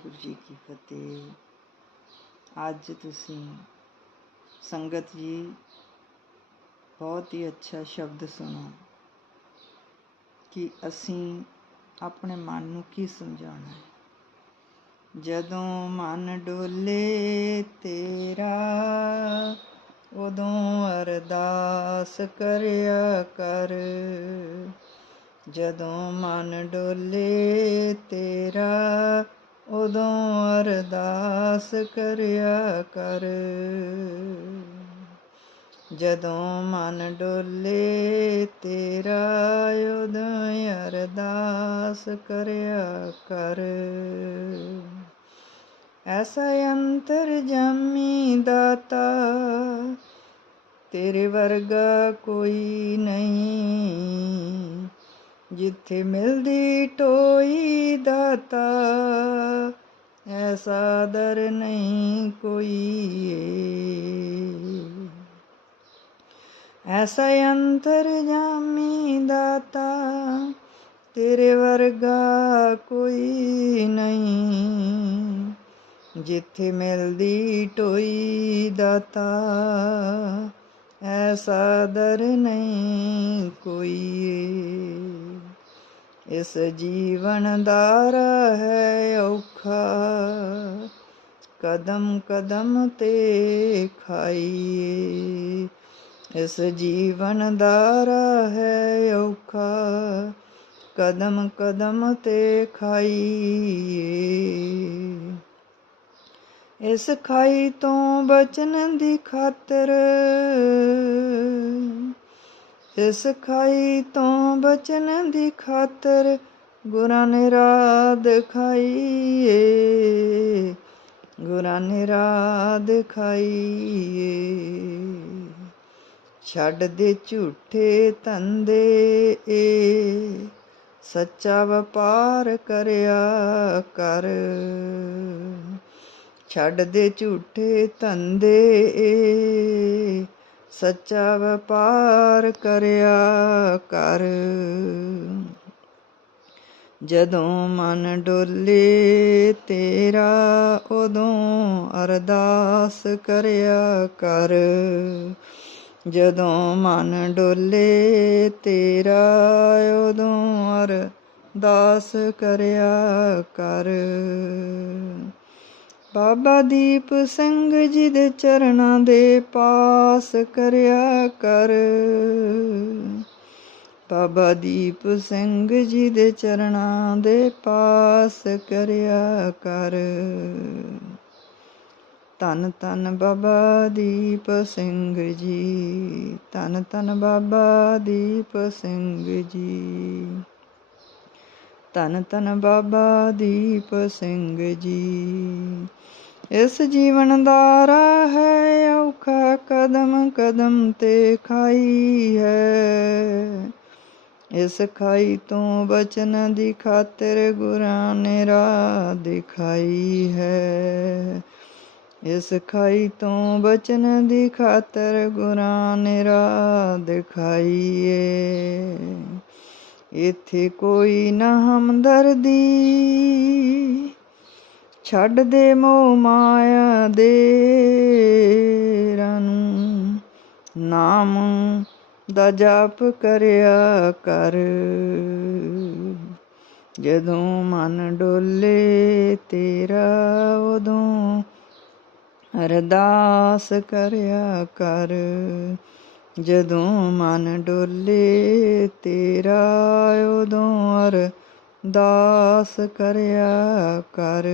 ਵਾਹਿਗੁਰੂ ਜੀ ਕੀ ਫਤਿਹ। ਅੱਜ ਤੁਸੀਂ ਸੰਗਤ ਜੀ ਬਹੁਤ ਹੀ ਅੱਛਾ ਸ਼ਬਦ ਸੁਣੋ ਕਿ ਅਸੀਂ ਆਪਣੇ ਮਨ ਨੂੰ ਕੀ ਸਮਝਾਉਣਾ ਹੈ। ਜਦੋਂ ਮਨ ਡੋਲੇ ਤੇਰਾ, ਉਦੋਂ ਅਰਦਾਸ ਕਰਿਆ ਕਰ। ਜਦੋਂ ਮਨ ਡੋਲੇ ਤੇਰਾ ਉਦੋਂ ਅਰਦਾਸ ਕਰਿਆ ਕਰ। ਜਦੋਂ ਮਨ ਡੋਲੇ, ਤੇਰਾ ਉਦੋਂ ਅਰਦਾਸ ਕਰਿਆ ਕਰ। ਐਸਾ ਅੰਤਰ ਜਮੀ ਦਾਤਾ, ਤੇਰੇ ਵਰਗਾ ਕੋਈ ਨਹੀਂ। ਜਿੱਥੇ ਮਿਲਦੀ ਟੋਈ ਦਾਤਾ, ਐਸਾ ਦਰ ਨਹੀਂ ਕੋਈ ਏ। ਐਸਾ ਅੰਤਰ ਜਾਮੀ ਦਾਤਾ, ਤੇਰੇ ਵਰਗਾ ਕੋਈ ਨਹੀਂ। ਜਿੱਥੇ ਮਿਲਦੀ ਟੋਈ ਦਾਤਾ, ਐਸਾ ਦਰ ਨਹੀਂ ਕੋਈ ਇਸ ਜੀਵਨ ਦਾ ਹੈ ਔਖਾ। ਕਦਮ ਕਦਮ ਤੇ ਖਾਈਏ। ਇਸ ਜੀਵਨ ਦਾ ਹੈ ਔਖਾ। ਕਦਮ ਕਦਮ ਤੇ ਖਾਈਏ। ਇਸ ਖਾਈ ਤੋਂ ਬਚਨ ਦੀ ਖਾਤਰ ਇਸ ਖਾਈ ਤੋਂ ਬਚਨ ਦੀ ਖਾਤਰ ਗੁਰਾਂ ਨੇ ਰਾਹ ਦਿਖਾਈਏ ਗੁਰਾਂ ਨੇ ਰਾਹ ਦਿਖਾਈਏ ਛੱਡ ਦੇ ਝੂਠੇ ਧੰਦੇ ਏ। ਸੱਚਾ ਵਪਾਰ ਕਰਿਆ ਕਰ। ਛੱਡ ਦੇ ਝੂਠੇ ਧੰਦੇ ਏ। ਸੱਚਾ ਵਪਾਰ ਕਰਿਆ ਕਰ। ਜਦੋਂ ਮਨ ਡੋਲੇ ਤੇਰਾ, ਉਦੋਂ ਅਰਦਾਸ ਕਰਿਆ ਕਰ। ਜਦੋਂ ਮਨ ਡੋਲੇ ਤੇਰਾ, ਉਦੋਂ ਅਰਦਾਸ ਕਰਿਆ ਕਰ। ਬਾਬਾ ਦੀਪ ਸਿੰਘ ਜੀ ਦੇ ਚਰਨਾਂ ਦੇ ਪਾਸ ਕਰਿਆ ਕਰ। ਬਾਬਾ ਦੀਪ ਸਿੰਘ ਜੀ ਦੇ ਚਰਨਾਂ ਦੇ ਪਾਸ ਕਰਿਆ ਕਰ। ਧੰਨ ਧੰਨ ਬਾਬਾ ਦੀਪ ਸਿੰਘ ਜੀ, ਧੰਨ ਧੰਨ ਬਾਬਾ ਦੀਪ ਸਿੰਘ ਜੀ। ਧੰਨ ਧੰਨ ਬਾਬਾ ਦੀਪ ਸਿੰਘ ਜੀ। ਇਸ ਜੀਵਨ ਦਾ ਰਾਹ ਹੈ, ਔਖਾ ਕਦਮ ਕਦਮ ਤੇ ਖਾਈ ਹੈ। ਇਸ ਖਾਈ ਤੋਂ ਬਚਨ ਦੀ ਖਾਤਰ ਗੁਰਾਂ ਨੇ ਰਾਹ ਦਿਖਾਈ ਹੈ। ਇਸ ਖਾਈ ਤੋਂ ਬਚਨ ਦੀ ਖਾਤਰ ਗੁਰਾਂ ਨੇ ਰਾਹ ਦਿਖਾਈਏ ਇੱਥੇ ਕੋਈ ਨਾ ਹਮਦਰਦੀ। ਛੱਡ ਦੇ ਮੋਹ ਮਾਇਆ ਦੇ ਰਨ। ਨਾਮ ਦਾ ਜਾਪ ਕਰਿਆ ਕਰ। ਜਦੋਂ ਮਨ ਡੋਲੇ ਤੇਰਾ, ਉਦੋਂ ਅਰਦਾਸ ਕਰਿਆ ਕਰ। ਜਦੋਂ ਮਨ ਡੋਲੇ ਤੇਰਾ ਉਦੋਂ ਅਰਦਾਸ ਕਰਿਆ ਕਰ।